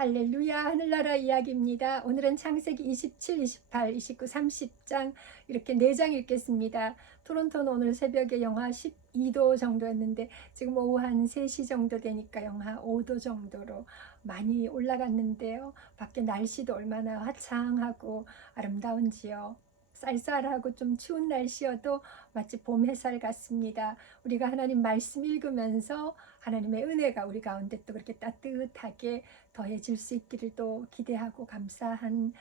할렐루야. 하늘나라 이야기입니다. 오늘은 창세기 27, 28, 29, 30장 이렇게 4장 읽겠습니다. 토론토는 오늘 새벽에 영하 12도 정도였는데 지금 오후 한 3시 정도 되니까 영하 5도 정도로 많이 올라갔는데요. 밖에 날씨도 얼마나 화창하고 아름다운지요. 쌀쌀하고 좀 추운 날씨여도 마치 봄 햇살 같습니다. 우리가 하나님 말씀 읽으면서 하나님의 은혜가 우리 가운데 또 그렇게 따뜻하게 더해질 수 있기를 또 기대하고 감사한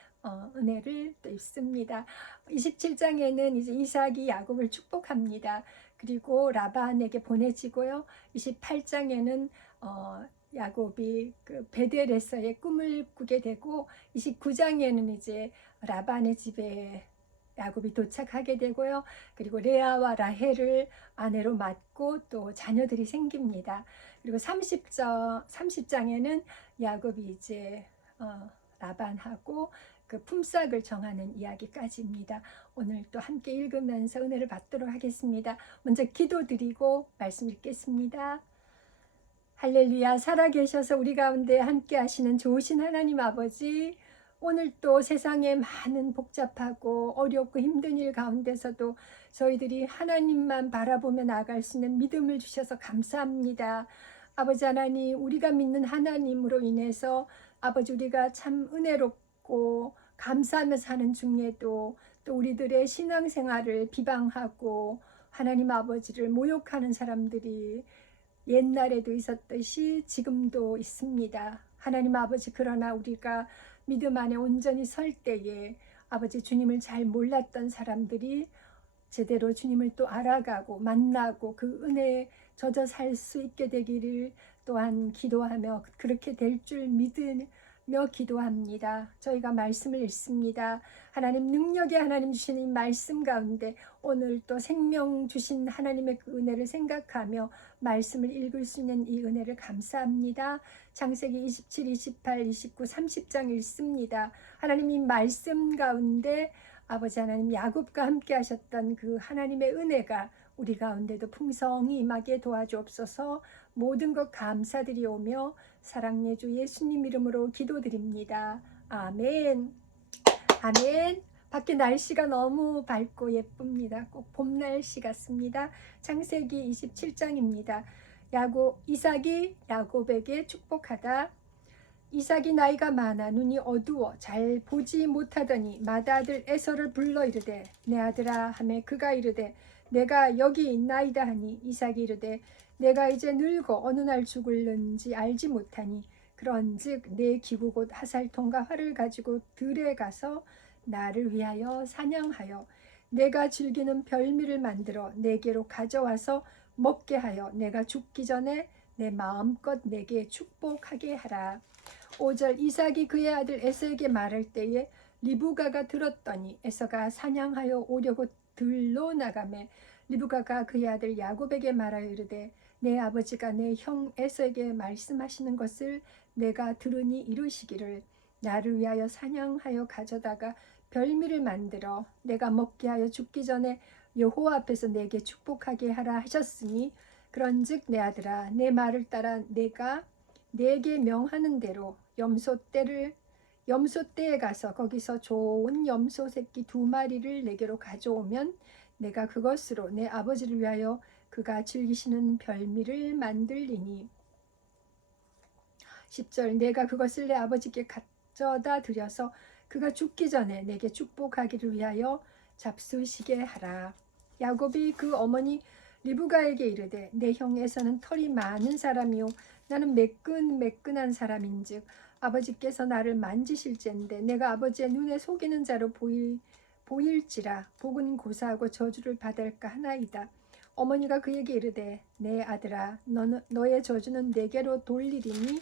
은혜를 또 입습니다. 27장에는 이제 이삭이 야곱을 축복합니다. 그리고 라반에게 보내지고요. 28장에는 야곱이 그 베델에서의 꿈을 꾸게 되고 29장에는 이제 라반의 집에 야곱이 도착하게 되고요. 그리고 레아와 라헬을 아내로 맡고 또 자녀들이 생깁니다. 그리고 30장에는 야곱이 이제 라반하고 그 품삯을 정하는 이야기까지입니다. 오늘 또 함께 읽으면서 은혜를 받도록 하겠습니다. 먼저 기도드리고 말씀 읽겠습니다. 할렐루야. 살아계셔서 우리 가운데 함께 하시는 좋으신 하나님 아버지, 오늘 또 세상에 많은 복잡하고 어렵고 힘든 일 가운데서도 저희들이 하나님만 바라보며 나아갈 수 있는 믿음을 주셔서 감사합니다. 아버지 하나님, 우리가 믿는 하나님으로 인해서 아버지 우리가 참 은혜롭고 감사하며 사는 중에도 또 우리들의 신앙생활을 비방하고 하나님 아버지를 모욕하는 사람들이 옛날에도 있었듯이 지금도 있습니다. 하나님 아버지, 그러나 우리가 믿음 안에 온전히 설 때에 아버지 주님을 잘 몰랐던 사람들이 제대로 주님을 또 알아가고 만나고 그 은혜에 젖어 살 수 있게 되기를 또한 기도하며 그렇게 될 줄 믿으며 기도합니다. 저희가 말씀을 읽습니다. 하나님 능력의 하나님 주신 이 말씀 가운데 오늘 또 생명 주신 하나님의 그 은혜를 생각하며 말씀을 읽을 수 있는 이 은혜를 감사합니다. 창세기 27, 28, 29, 30장 읽습니다. 하나님이 말씀 가운데 아버지 하나님 야곱과 함께 하셨던 그 하나님의 은혜가 우리 가운데도 풍성히 임하게 도와주옵소서. 모든 것 감사드리오며 사랑의 주 예수님 이름으로 기도드립니다. 아멘. 아멘. 밖에 날씨가 너무 밝고 예쁩니다. 꼭 봄 날씨 같습니다. 창세기 27장입니다. 이삭이 야곱에게 축복하다. 이삭이 나이가 많아 눈이 어두워 잘 보지 못하더니 맏아들 에서를 불러 이르되 내 아들아 하매 그가 이르되 내가 여기 있나이다 하니 이삭이 이르되 내가 이제 늙어 어느 날 죽을는지 알지 못하니 그런즉 내 기구 곧 하살통과 활을 가지고 들에 가서 나를 위하여 사냥하여 내가 즐기는 별미를 만들어 내게로 가져와서 먹게 하여 내가 죽기 전에 내 마음껏 내게 축복하게 하라. 5절 이삭이 그의 아들 에서에게 말할 때에 리브가가 들었더니 에서가 사냥하여 오려고 들로 나가매 리브가가 그의 아들 야곱에게 말하여 이르되 내 아버지가 내 형 에서에게 말씀하시는 것을 내가 들으니 이르시기를 나를 위하여 사냥하여 가져다가 별미를 만들어 내가 먹게 하여 죽기 전에 여호와 앞에서 내게 축복하게 하라 하셨으니 그런즉 내 아들아 내 말을 따라 내가 내게 명하는 대로 염소떼에 가서 거기서 좋은 염소 새끼 2마리를 내게로 가져오면 내가 그것으로 내 아버지를 위하여 그가 즐기시는 별미를 만들리니 10절 내가 그것을 내 아버지께 가져다 드려서 그가 죽기 전에 내게 축복하기를 위하여 잡수시게 하라. 야곱이 그 어머니 리브가에게 이르되 내 형 에서는 털이 많은 사람이요 나는 매끈한 사람인즉 아버지께서 나를 만지실지인데 내가 아버지의 눈에 속이는 자로 보일지라 복은 고사하고 저주를 받을까 하나이다. 어머니가 그에게 이르되 내 아들아 너의 저주는 내게로 돌리리니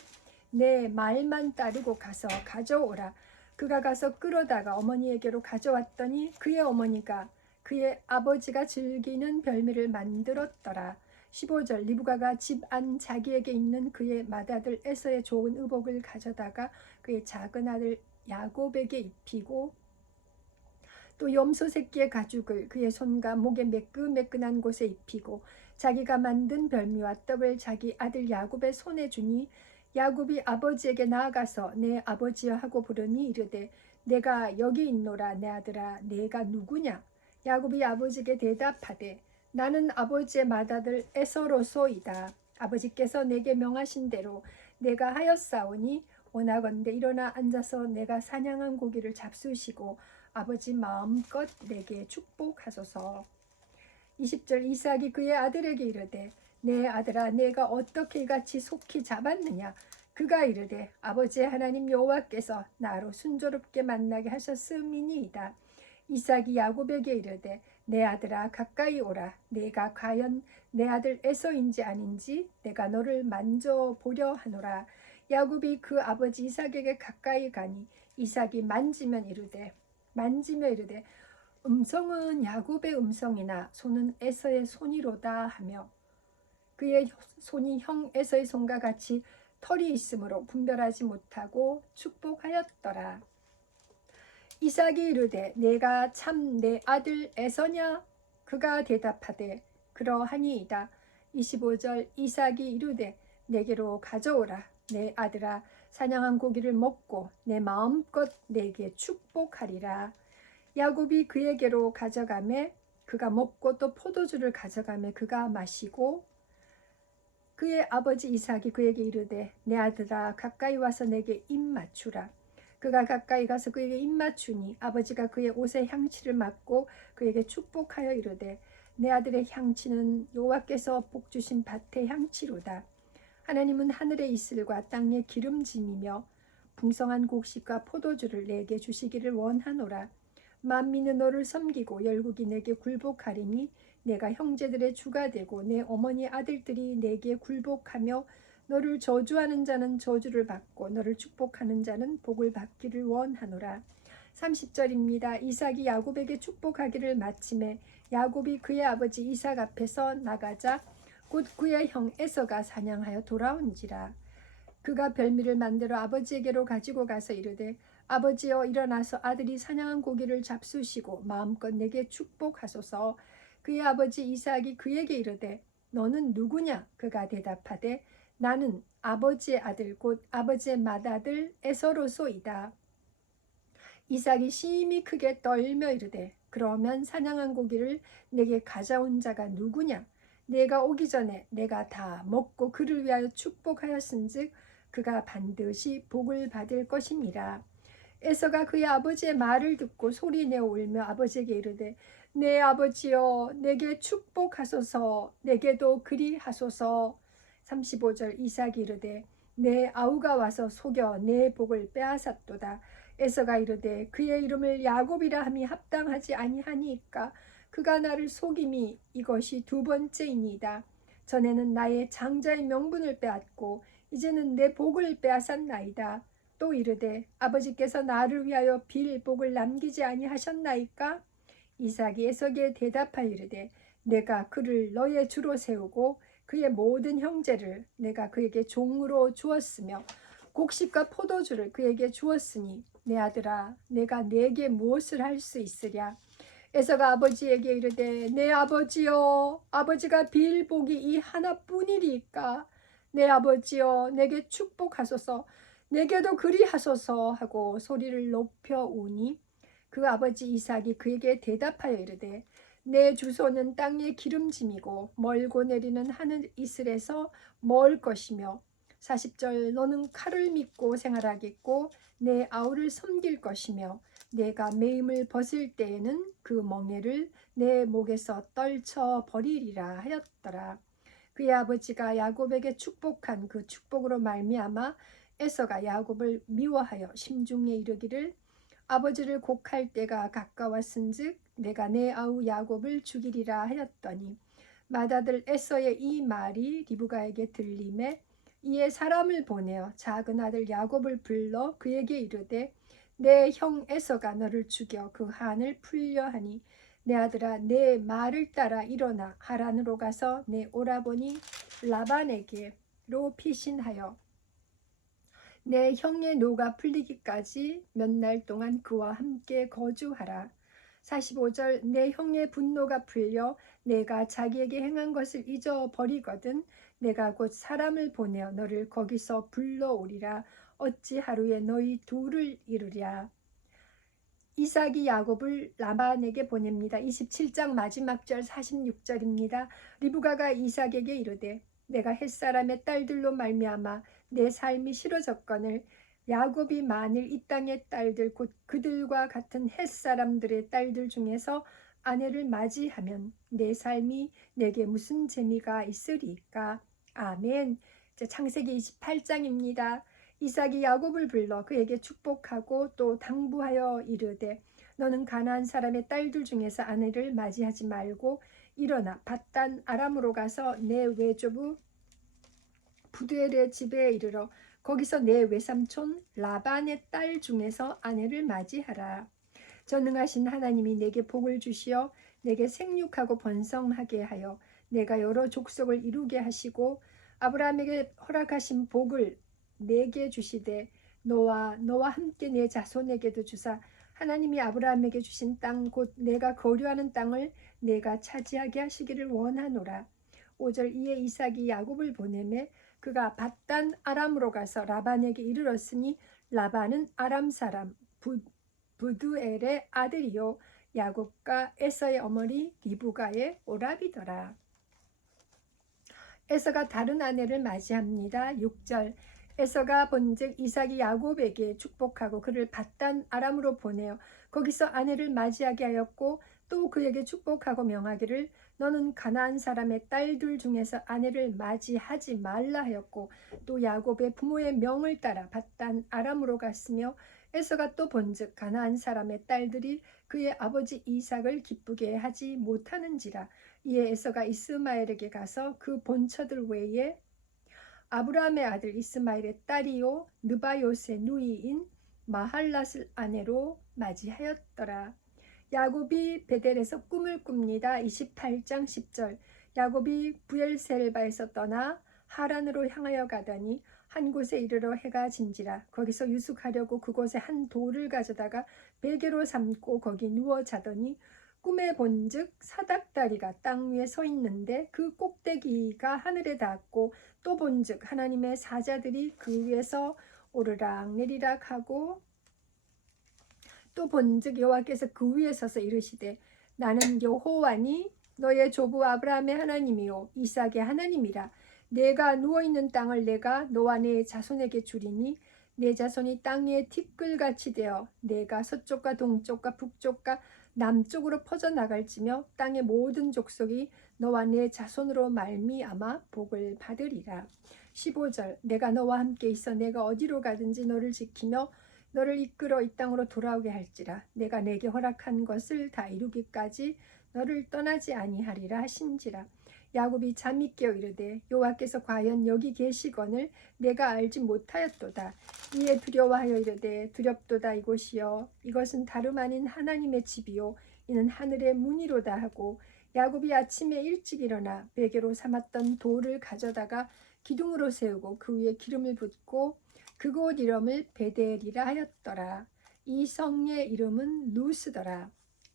내 말만 따르고 가서 가져오라. 그가 가서 끌어다가 어머니에게로 가져왔더니 그의 어머니가 그의 아버지가 즐기는 별미를 만들었더라. 15절 리브가가 집 안 자기에게 있는 그의 맏아들 에서의 좋은 의복을 가져다가 그의 작은 아들 야곱에게 입히고 또 염소 새끼의 가죽을 그의 손과 목에 매끈한 곳에 입히고 자기가 만든 별미와 떡을 자기 아들 야곱의 손에 주니 야곱이 아버지에게 나아가서 내 아버지여 하고 부르니 이르되 내가 여기 있노라. 내 아들아 내가 누구냐? 야곱이 아버지에게 대답하되 나는 아버지의 맏아들 에서로소이다. 아버지께서 내게 명하신 대로 내가 하였사오니 원하건대 일어나 앉아서 내가 사냥한 고기를 잡수시고 아버지 마음껏 내게 축복하소서. 20절 이삭이 그의 아들에게 이르되 내 아들아 내가 어떻게 이같이 속히 잡았느냐? 그가 이르되 아버지의 하나님 여호와께서 나로 순조롭게 만나게 하셨음이니이다. 이삭이 야곱에게 이르되 내 아들아 가까이 오라. 내가 과연 내 아들 에서인지 아닌지 내가 너를 만져보려 하노라. 야곱이 그 아버지 이삭에게 가까이 가니 이삭이 만지며 이르되 음성은 야곱의 음성이나 손은 에서의 손이로다 하며 그의 손이 형 에서의 손과 같이 털이 있으므로 분별하지 못하고 축복하였더라. 이삭이 이르되 내가 참 내 아들 에서냐? 그가 대답하되 그러하니이다. 25절 이삭이 이르되 내게로 가져오라. 내 아들아 사냥한 고기를 먹고 내 마음껏 내게 축복하리라. 야곱이 그에게로 가져가매 그가 먹고 또 포도주를 가져가매 그가 마시고 그의 아버지 이삭이 그에게 이르되 내 아들아 가까이 와서 내게 입 맞추라. 그가 가까이 가서 그에게 입 맞추니 아버지가 그의 옷에 향취를 맡고 그에게 축복하여 이르되 내 아들의 향취는 여호와께서 복 주신 밭의 향취로다. 하나님은 하늘의 이슬과 땅의 기름짐이며 풍성한 곡식과 포도주를 내게 주시기를 원하노라. 만민은 너를 섬기고 열국이 내게 굴복하리니 내가 형제들의 주가 되고 내 어머니 아들들이 내게 굴복하며 너를 저주하는 자는 저주를 받고 너를 축복하는 자는 복을 받기를 원하노라. 30절입니다. 이삭이 야곱에게 축복하기를 마침에 야곱이 그의 아버지 이삭 앞에서 나가자 곧 그의 형 에서가 사냥하여 돌아온지라. 그가 별미를 만들어 아버지에게로 가지고 가서 이르되 아버지여 일어나서 아들이 사냥한 고기를 잡수시고 마음껏 내게 축복하소서. 그의 아버지 이삭이 그에게 이르되 너는 누구냐? 그가 대답하되 나는 아버지의 아들 곧 아버지의 맏아들 에서로소이다. 이삭이 심히 크게 떨며 이르되 그러면 사냥한 고기를 내게 가져온 자가 누구냐? 내가 오기 전에 내가 다 먹고 그를 위하여 축복하였은즉 그가 반드시 복을 받을 것이니라. 에서가 그의 아버지의 말을 듣고 소리내어 울며 아버지에게 이르되 내 아버지여 내게 축복하소서. 내게도 그리하소서. 35절 이삭이 이르되 내 아우가 와서 속여 내 복을 빼앗았도다. 에서가 이르되 그의 이름을 야곱이라 함이 합당하지 아니하니이까 그가 나를 속임이 이것이 두 번째이니이다. 전에는 나의 장자의 명분을 빼앗고 이제는 내 복을 빼앗았나이다. 또 이르되 아버지께서 나를 위하여 빌 복을 남기지 아니하셨나이까? 이삭이 에서에게 대답하여 이르되 내가 그를 너의 주로 세우고 그의 모든 형제를 내가 그에게 종으로 주었으며 곡식과 포도주를 그에게 주었으니 내 아들아 내가 네게 무엇을 할 수 있으랴? 에서가 아버지에게 이르되 내 아버지여 아버지가 빌 복이 이 하나뿐이리까? 내 아버지여 내게 축복하소서. 내게도 그리하소서 하고 소리를 높여 우니 그 아버지 이삭이 그에게 대답하여 이르되 내 주소는 땅의 기름짐이고 멀고 내리는 하늘 이슬에서 멀 것이며 40절 너는 칼을 믿고 생활하겠고 내 아우를 섬길 것이며 내가 매임을 벗을 때에는 그 멍에를 내 목에서 떨쳐 버리리라 하였더라. 그의 아버지가 야곱에게 축복한 그 축복으로 말미암아 에서가 야곱을 미워하여 심중에 이르기를 아버지를 곡할 때가 가까웠은즉 내가 내 아우 야곱을 죽이리라 하였더니 맏아들 에서의 이 말이 리브가에게 들림에 이에 사람을 보내어 작은 아들 야곱을 불러 그에게 이르되 내 형 에서가 너를 죽여 그 한을 풀려 하니 내 아들아 내 말을 따라 일어나 하란으로 가서 내 오라버니 라반에게로 피신하여 내 형의 노가 풀리기까지 몇 날 동안 그와 함께 거주하라. 45절 내 형의 분노가 풀려 내가 자기에게 행한 것을 잊어버리거든 내가 곧 사람을 보내어 너를 거기서 불러오리라. 어찌 하루에 너희 둘을 이루랴. 이삭이 야곱을 라반에게 보냅니다. 27장 마지막 절 46절입니다. 리브가가 이삭에게 이르되 내가 햇사람의 딸들로 말미암아 내 삶이 싫어졌거늘 야곱이 만일 이 땅의 딸들 곧 그들과 같은 햇사람들의 딸들 중에서 아내를 맞이하면 내 삶이 내게 무슨 재미가 있으리까. 아멘. 창세기 28장입니다. 이삭이 야곱을 불러 그에게 축복하고 또 당부하여 이르되 너는 가나안 사람의 딸들 중에서 아내를 맞이하지 말고 일어나 밧단 아람으로 가서 내 외조부 부두엘의 집에 이르러 거기서 내 외삼촌 라반의 딸 중에서 아내를 맞이하라. 전능하신 하나님이 내게 복을 주시어 내게 생육하고 번성하게 하여 내가 여러 족속을 이루게 하시고 아브라함에게 허락하신 복을 내게 주시되 너와 함께 내 자손에게도 주사 하나님이 아브라함에게 주신 땅 곧 내가 거류하는 땅을 내가 차지하게 하시기를 원하노라. 5절 이에 이삭이 야곱을 보내매 그가 밧단 아람으로 가서 라반에게 이르렀으니 라반은 아람 사람 부두엘의 아들이요 야곱과 에서의 어머니 리브가의 오라비더라. 에서가 다른 아내를 맞이합니다. 6절 에서가 본즉 이삭이 야곱에게 축복하고 그를 밧단 아람으로 보내어 거기서 아내를 맞이하게 하였고 또 그에게 축복하고 명하기를 너는 가나안 사람의 딸들 중에서 아내를 맞이하지 말라 하였고 또 야곱의 부모의 명을 따라 밧단 아람으로 갔으며 에서가 또 본즉 가나안 사람의 딸들이 그의 아버지 이삭을 기쁘게 하지 못하는지라. 이에 에서가 이스마엘에게 가서 그 본처들 외에 아브라함의 아들 이스마엘의 딸이요 느바요스의 누이인 마할랏을 아내로 맞이하였더라. 야곱이 베델에서 꿈을 꿉니다. 28장 10절 야곱이 부엘셀바에서 떠나 하란으로 향하여 가더니 한 곳에 이르러 해가 진지라. 거기서 유숙하려고 그곳에 한 돌을 가져다가 베개로 삼고 거기 누워 자더니 꿈에 본즉 사닥다리가 땅 위에 서 있는데 그 꼭대기가 하늘에 닿았고 또 본즉 하나님의 사자들이 그 위에서 오르락 내리락 하고 또 본즉 여호와께서 그 위에 서서 이르시되 나는 여호와니 너의 조부 아브라함의 하나님이요 이삭의 하나님이라. 내가 누워있는 땅을 내가 너와 내 자손에게 주리니 내 자손이 땅 위에 티끌같이 되어 내가 서쪽과 동쪽과 북쪽과 남쪽으로 퍼져나갈지며 땅의 모든 족속이 너와 내 자손으로 말미암아 복을 받으리라. 15절 내가 너와 함께 있어 내가 어디로 가든지 너를 지키며 너를 이끌어 이 땅으로 돌아오게 할지라. 내가 내게 허락한 것을 다 이루기까지 너를 떠나지 아니하리라 하신지라. 야곱이 잠이 깨어 이르되 여호와께서 과연 여기 계시거늘 내가 알지 못하였도다. 이에 두려워하여 이르되 두렵도다. 이곳이여 이것은 다름 아닌 하나님의 집이요 이는 하늘의 문이로다 하고 야곱이 아침에 일찍 일어나 베개로 삼았던 돌을 가져다가 기둥으로 세우고 그 위에 기름을 붓고 그곳 이름을 베델이라 하였더라. 이 성의 이름은 루스더라.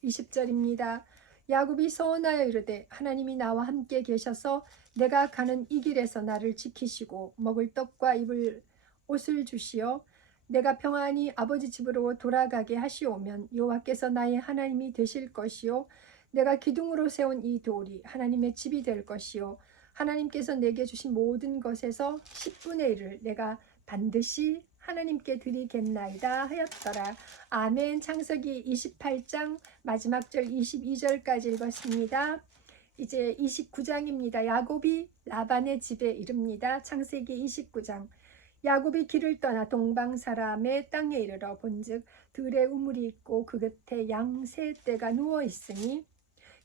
20절입니다. 야곱이 서원하여 이르되 하나님이 나와 함께 계셔서 내가 가는 이 길에서 나를 지키시고 먹을 떡과 입을 옷을 주시어 내가 평안히 아버지 집으로 돌아가게 하시오면 여호와께서 나의 하나님이 되실 것이요 내가 기둥으로 세운 이 돌이 하나님의 집이 될 것이요 하나님께서 내게 주신 모든 것에서 10분의 1을 내가 반드시 하나님께 드리겠나이다 하였더라. 아멘. 창세기 28장 마지막 절 22절까지 읽었습니다. 이제 29장입니다. 야곱이 라반의 집에 이릅니다. 창세기 29장 야곱이 길을 떠나 동방 사람의 땅에 이르러 본즉 들에 우물이 있고 그 곁에 양 세 떼가 누워 있으니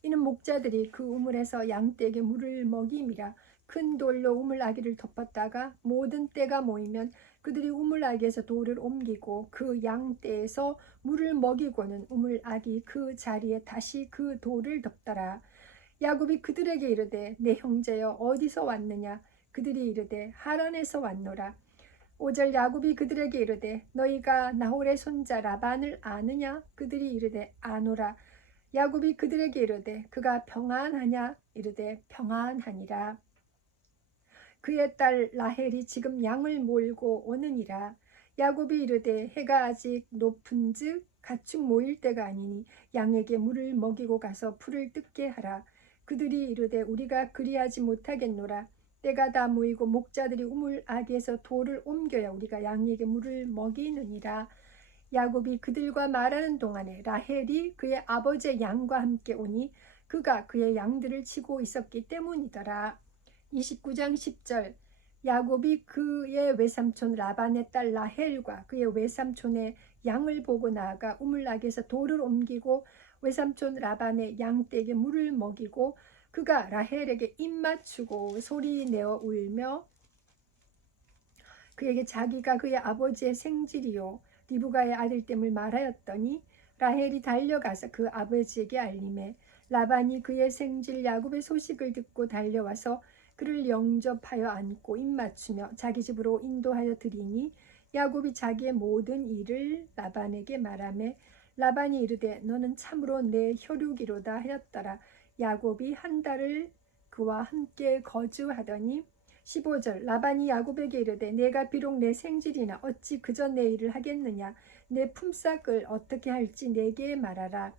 이는 목자들이 그 우물에서 양떼에게 물을 먹임이라. 큰 돌로 우물 아기를 덮었다가 모든 떼가 모이면 그들이 우물 아기에서 돌을 옮기고 그 양떼에서 물을 먹이고는 우물 아기 그 자리에 다시 그 돌을 덮더라. 야곱이 그들에게 이르되 내 형제여 어디서 왔느냐. 그들이 이르되 하란에서 왔노라. 5절 야곱이 그들에게 이르되 너희가 나홀의 손자 라반을 아느냐. 그들이 이르되 아노라. 야곱이 그들에게 이르되 그가 평안하냐. 이르되 평안하니라. 그의 딸 라헬이 지금 양을 몰고 오느니라. 야곱이 이르되 해가 아직 높은즉 가축 모일 때가 아니니 양에게 물을 먹이고 가서 풀을 뜯게 하라. 그들이 이르되 우리가 그리하지 못하겠노라. 때가 다 모이고 목자들이 우물 아귀에서 돌을 옮겨야 우리가 양에게 물을 먹이느니라. 야곱이 그들과 말하는 동안에 라헬이 그의 아버지의 양과 함께 오니 그가 그의 양들을 치고 있었기 때문이더라. 29장 10절. 야곱이 그의 외삼촌 라반의 딸 라헬과 그의 외삼촌의 양을 보고 나아가 우물락에서 돌을 옮기고 외삼촌 라반의 양떼에게 물을 먹이고 그가 라헬에게 입 맞추고 소리내어 울며 그에게 자기가 그의 아버지의 생질이요 리브가의 아들됨을 말하였더니 라헬이 달려가서 그 아버지에게 알림해 라반이 그의 생질 야곱의 소식을 듣고 달려와서 그를 영접하여 안고 입맞추며 자기 집으로 인도하여 드리니 야곱이 자기의 모든 일을 라반에게 말하매 라반이 이르되 너는 참으로 내 혈육이로다 하였더라. 야곱이 한 달을 그와 함께 거주하더니 15절. 라반이 야곱에게 이르되 내가 비록 내 생질이나 어찌 그저 내 일을 하겠느냐. 내 품삯을 어떻게 할지 내게 말하라.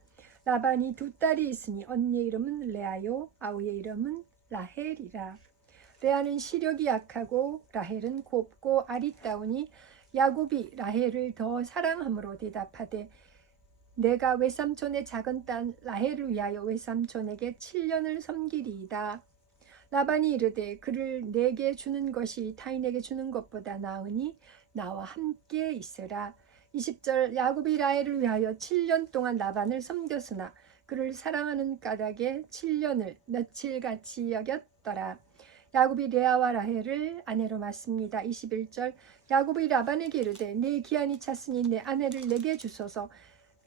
라반이 두 딸이 있으니 언니의 이름은 레아요 아우의 이름은 라헬이라. 레아는 시력이 약하고 라헬은 곱고 아리따우니 야곱이 라헬을 더 사랑함으로 대답하되 내가 외삼촌의 작은 딸 라헬을 위하여 외삼촌에게 7년을 섬기리이다. 라반이 이르되 그를 내게 주는 것이 타인에게 주는 것보다 나으니 나와 함께 있으라. 20절. 야곱이 라헬을 위하여 7년 동안 라반을 섬겼으나 그를 사랑하는 까닭에 7년을 며칠같이 여겼더라. 야곱이 레아와 라헬을 아내로 맞습니다. 21절. 야곱이 라반에게 이르되 내 기한이 찼으니 내 아내를 내게 주소서.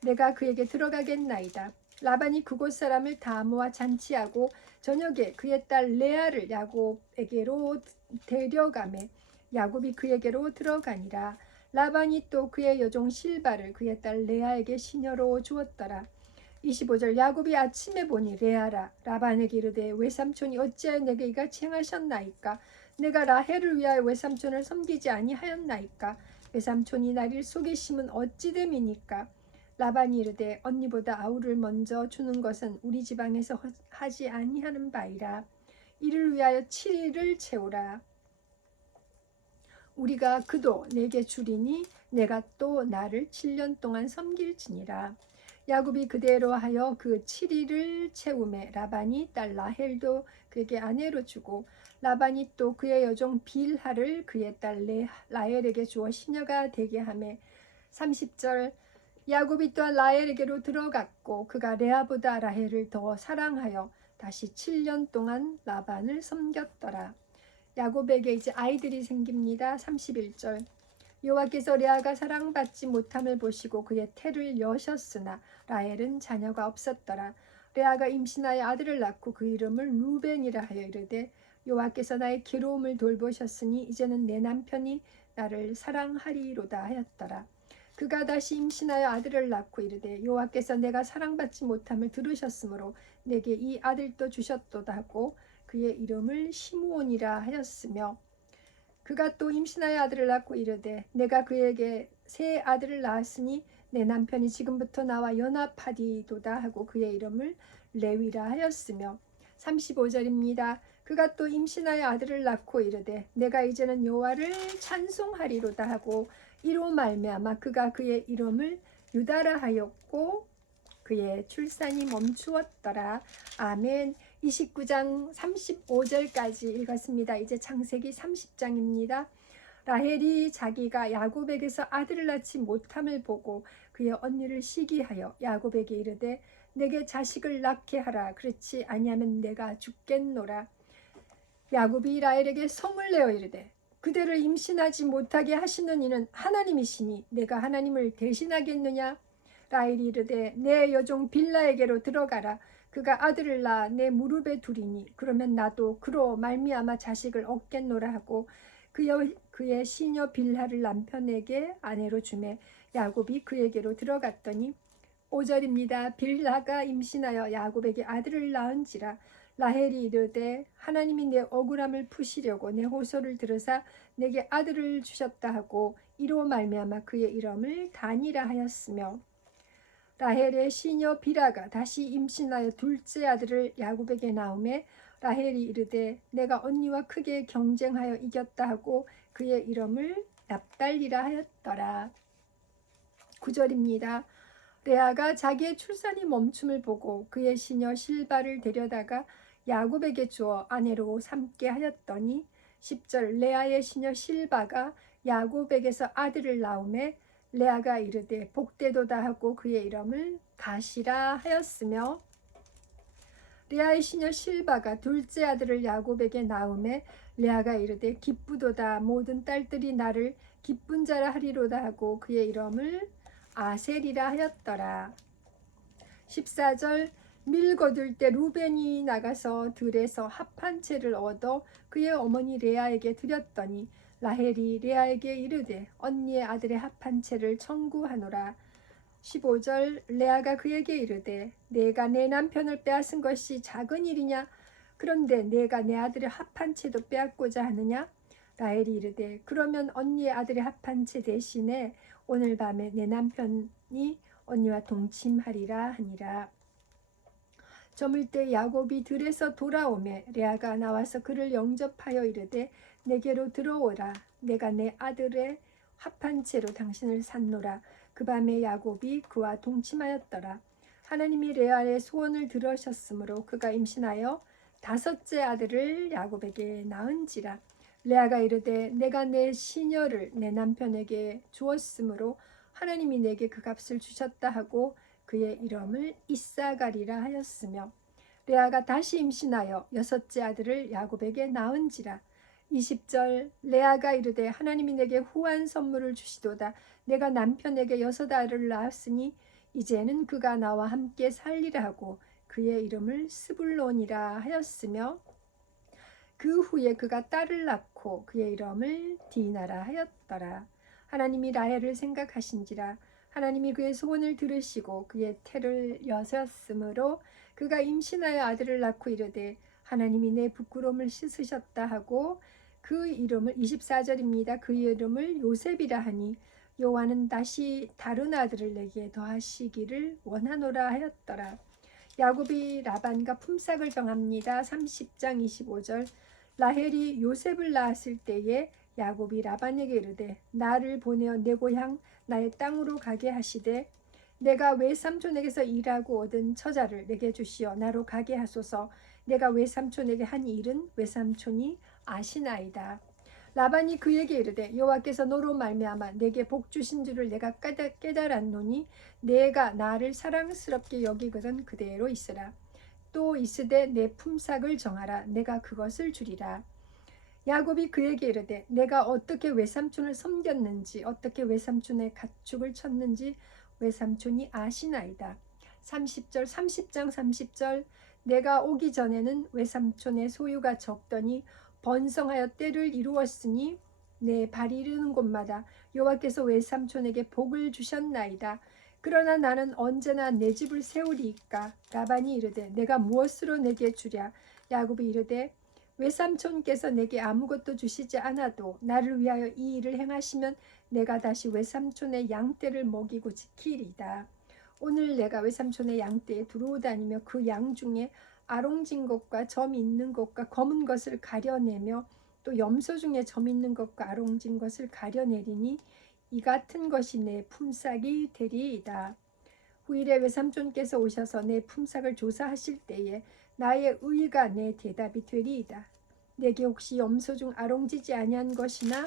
내가 그에게 들어가겠나이다. 라반이 그곳 사람을 다 모아 잔치하고 저녁에 그의 딸 레아를 야곱에게로 데려가매 야곱이 그에게로 들어가니라. 라반이 또 그의 여종 실바를 그의 딸 레아에게 시녀로 주었더라. 25절. 야곱이 아침에 보니 레아라. 라반에게 이르되 외삼촌이 어찌하여 내게 이같이 행하셨나이까. 내가 라헬을 위하여 외삼촌을 섬기지 아니하였나이까. 외삼촌이 나를 속이심은 어찌 됨이니까. 라반이 이르되 언니보다 아우를 먼저 주는 것은 우리 지방에서 하지 아니하는 바이라. 이를 위하여 7일을 채우라. 우리가 그도 내게 주리니 내가 또 나를 7년 동안 섬길지니라. 야곱이 그대로 하여 그 7일을 채우매 라반이 딸 라헬도 그에게 아내로 주고 라반이 또 그의 여종 빌하를 그의 딸 라헬에게 주어 시녀가 되게 하매 30절. 야곱이 또한 라헬에게로 들어갔고 그가 레아보다 라헬을 더 사랑하여 다시 7년 동안 라반을 섬겼더라. 야곱에게 이제 아이들이 생깁니다. 31절. 여호와께서 레아가 사랑받지 못함을 보시고 그의 태를 여셨으나 라헬은 자녀가 없었더라. 레아가 임신하여 아들을 낳고 그 이름을 루벤이라 하여 이르되 여호와께서 나의 괴로움을 돌보셨으니 이제는 내 남편이 나를 사랑하리로다 하였더라. 그가 다시 임신하여 아들을 낳고 이르되 여호와께서 내가 사랑받지 못함을 들으셨으므로 내게 이 아들도 주셨도다 하고 그의 이름을 시므온이라 하였으며 그가 또 임신하여 아들을 낳고 이르되 내가 그에게 새 아들을 낳았으니 내 남편이 지금부터 나와 연합하리도다 하고 그의 이름을 레위라 하였으며 35절입니다. 그가 또 임신하여 아들을 낳고 이르되 내가 이제는 여호와를 찬송하리로다 하고 이로 말미암아 그가 그의 이름을 유다라 하였고 그의 출산이 멈추었더라. 아멘. 29장 35절까지 읽었습니다. 이제 창세기 30장입니다. 라헬이 자기가 야곱에게서 아들을 낳지 못함을 보고 그의 언니를 시기하여 야곱에게 이르되 내게 자식을 낳게 하라. 그렇지 아니하면 내가 죽겠노라. 야곱이 라헬에게 성을 내어 이르되 그대를 임신하지 못하게 하시는 이는 하나님이시니 내가 하나님을 대신하겠느냐. 라헬이 이르되 내 여종 빌라에게로 들어가라. 그가 아들을 낳아 내 무릎에 두리니 그러면 나도 그로 말미암아 자식을 얻겠노라 하고 그의 시녀 빌하를 남편에게 아내로 주매 야곱이 그에게로 들어갔더니 5절입니다. 빌하가 임신하여 야곱에게 아들을 낳은지라 라헬이 이르되 하나님이 내 억울함을 푸시려고 내 호소를 들으사 내게 아들을 주셨다 하고 이로 말미암아 그의 이름을 단이라 하였으며 라헬의 시녀 비라가 다시 임신하여 둘째 아들을 야곱에게 낳음에 라헬이 이르되 내가 언니와 크게 경쟁하여 이겼다 하고 그의 이름을 납달리라 하였더라. 9절입니다. 레아가 자기의 출산이 멈춤을 보고 그의 시녀 실바를 데려다가 야곱에게 주어 아내로 삼게 하였더니 10절 레아의 시녀 실바가 야곱에게서 아들을 낳음에 레아가 이르되 복되도다 하고 그의 이름을 가시라 하였으며 레아의 시녀 실바가 둘째 아들을 야곱에게 낳음에 레아가 이르되 기쁘도다 모든 딸들이 나를 기쁜 자라 하리로다 하고 그의 이름을 아셀이라 하였더라. 14절 밀 거둘 때 루벤이 나가서 들에서 합한 채를 얻어 그의 어머니 레아에게 드렸더니 라헬이 레아에게 이르되 언니의 아들의 합한 채를 청구하노라. 15절 레아가 그에게 이르되 내가 내 남편을 빼앗은 것이 작은 일이냐 그런데 내가 내 아들의 합한 채도 빼앗고자 하느냐. 라헬이 이르되 그러면 언니의 아들의 합한 채 대신에 오늘 밤에 내 남편이 언니와 동침하리라 하니라. 저물 때 야곱이 들에서 돌아오매 레아가 나와서 그를 영접하여 이르되 내게로 들어오라. 내가 내 아들의 합한 채로 당신을 샀노라. 그 밤에 야곱이 그와 동침하였더라. 하나님이 레아의 소원을 들으셨으므로 그가 임신하여 다섯째 아들을 야곱에게 낳은지라. 레아가 이르되 내가 내 시녀를 내 남편에게 주었으므로 하나님이 내게 그 값을 주셨다 하고 그의 이름을 이사가리라 하였으며 레아가 다시 임신하여 여섯째 아들을 야곱에게 낳은지라. 20절 레아가 이르되 하나님이 내게 후한 선물을 주시도다. 내가 남편에게 여섯 아들을 낳았으니 이제는 그가 나와 함께 살리라 하고 그의 이름을 스불론이라 하였으며 그 후에 그가 딸을 낳고 그의 이름을 디나라 하였더라. 하나님이 라헬을 생각하신지라. 하나님이 그의 소원을 들으시고 그의 태를 여셨으므로 그가 임신하여 아들을 낳고 이르되 하나님이 내 부끄러움을 씻으셨다 하고 그 이름을 24절입니다. 그 이름을 요셉이라 하니 여호와는 다시 다른 아들을 내게 더하시기를 원하노라 하였더라. 야곱이 라반과 품삯을 정합니다. 30장 25절 라헬이 요셉을 낳았을 때에 야곱이 라반에게 이르되 나를 보내어 내 고향 나의 땅으로 가게 하시되 내가 외삼촌에게서 일하고 얻은 처자를 내게 주시어 나로 가게 하소서. 내가 외삼촌에게 한 일은 외삼촌이 아시나이다. 라반이 그에게 이르되 여호와께서 너로 말미암아 내게 복 주신 줄을 내가 깨달았노니 내가 나를 사랑스럽게 여기거든 그대로 있으라. 또 이스되 내 품삯을 정하라. 내가 그것을 주리라. 야곱이 그에게 이르되 내가 어떻게 외삼촌을 섬겼는지 어떻게 외삼촌의 가축을 쳤는지 외삼촌이 아시나이다. 30절 30장 30절 내가 오기 전에는 외삼촌의 소유가 적더니 번성하여 때를 이루었으니 내 발이 이르는 곳마다 여호와께서 외삼촌에게 복을 주셨나이다. 그러나 나는 언제나 내 집을 세우리이까. 라반이 이르되 내가 무엇으로 내게 주랴. 야곱이 이르되 외삼촌께서 내게 아무것도 주시지 않아도 나를 위하여 이 일을 행하시면 내가 다시 외삼촌의 양떼를 먹이고 지키리이다. 오늘 내가 외삼촌의 양떼에 두루다니며 그 양 중에 아롱진 것과 점 있는 것과 검은 것을 가려내며 또 염소 중에 점 있는 것과 아롱진 것을 가려내리니 이 같은 것이 내 품삯이 되리이다. 후일에 외삼촌께서 오셔서 내 품삯을 조사하실 때에 나의 의가 내 대답이 되리이다. 내게 혹시 염소 중 아롱지지 아니한 것이나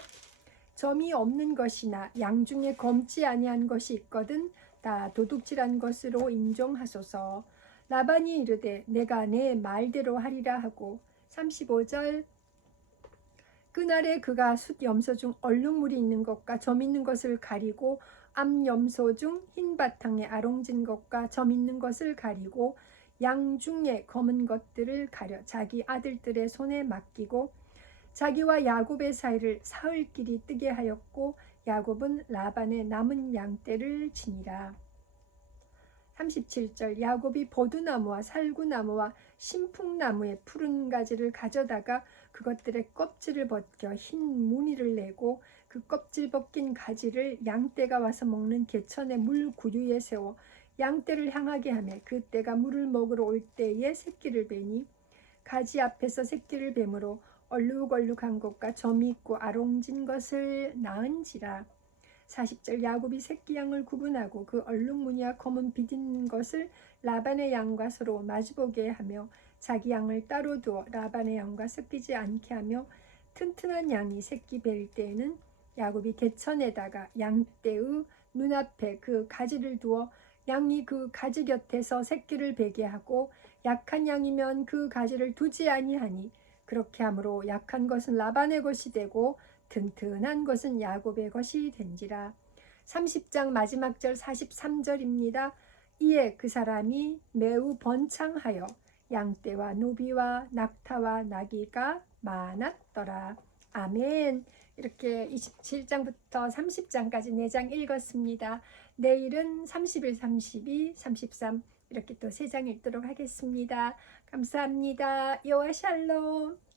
점이 없는 것이나 양 중에 검지 아니한 것이 있거든 다 도둑질한 것으로 인정하소서. 라반이 이르되 내가 내 말대로 하리라 하고 35절 그날에 그가 숫 염소 중 얼룩물이 있는 것과 점 있는 것을 가리고 암 염소 중 흰 바탕에 아롱진 것과 점 있는 것을 가리고 양 중에 검은 것들을 가려 자기 아들들의 손에 맡기고 자기와 야곱의 사이를 사흘길이 뜨게 하였고 야곱은 라반의 남은 양떼를 지니라. 37절 야곱이 버두나무와 살구나무와 신풍나무의 푸른 가지를 가져다가 그것들의 껍질을 벗겨 흰 무늬를 내고 그 껍질 벗긴 가지를 양떼가 와서 먹는 개천의 물 구류에 세워 양떼를 향하게 하며 그 떼가 물을 먹으러 올 때에 새끼를 베니 가지 앞에서 새끼를 뱀으로 얼룩얼룩한 것과 점이 있고 아롱진 것을 낳은지라. 40절 야곱이 새끼 양을 구분하고 그 얼룩무늬와 검은 비딘 것을 라반의 양과 서로 마주보게 하며 자기 양을 따로 두어 라반의 양과 섞이지 않게 하며 튼튼한 양이 새끼 뵐 때에는 야곱이 개천에다가 양떼의 눈앞에 그 가지를 두어 양이 그 가지 곁에서 새끼를 베게 하고 약한 양이면 그 가지를 두지 아니하니 그렇게 함으로 약한 것은 라반의 것이 되고 튼튼한 것은 야곱의 것이 된지라. 30장 마지막 절 43절입니다. 이에 그 사람이 매우 번창하여 양떼와 노비와 낙타와 나귀가 많았더라. 아멘. 이렇게 27장부터 30장까지 4장 읽었습니다. 내일은 31, 32, 33 이렇게 또 3장 읽도록 하겠습니다. 감사합니다. 여호와 샬롬.